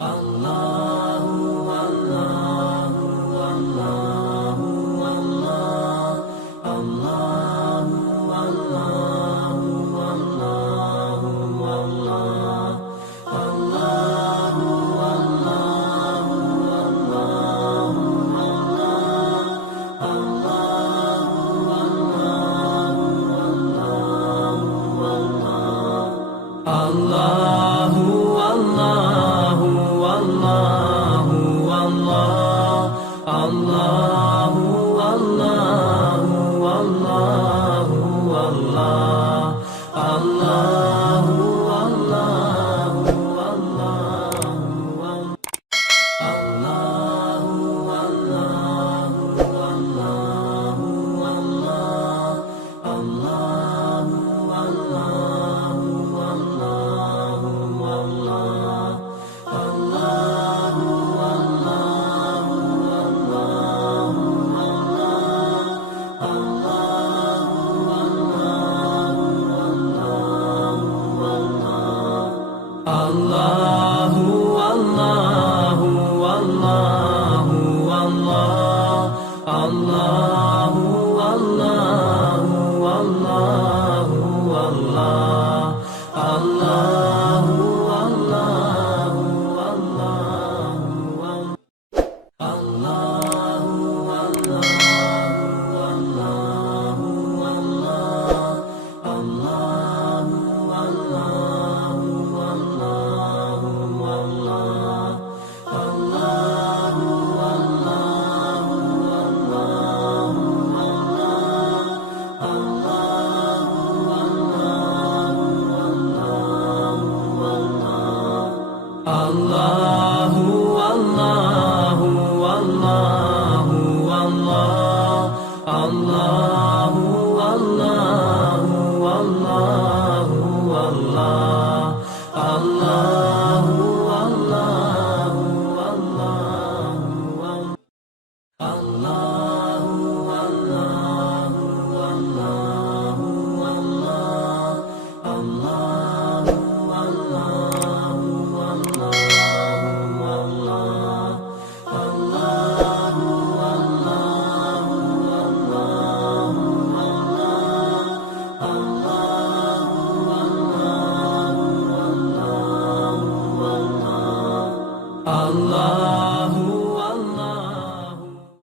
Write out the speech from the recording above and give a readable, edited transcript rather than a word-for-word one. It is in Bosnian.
Allahu Allahu Allahu Allah Allahu Allahu Allahu Allah Allahu Allahu Allahu Allahu Allahu Allahu Allahu Allahu Allahu Allahu Allahu Allahu Allahu Allah Allahu Allahu Allahu Allah Allahu Allahu Allah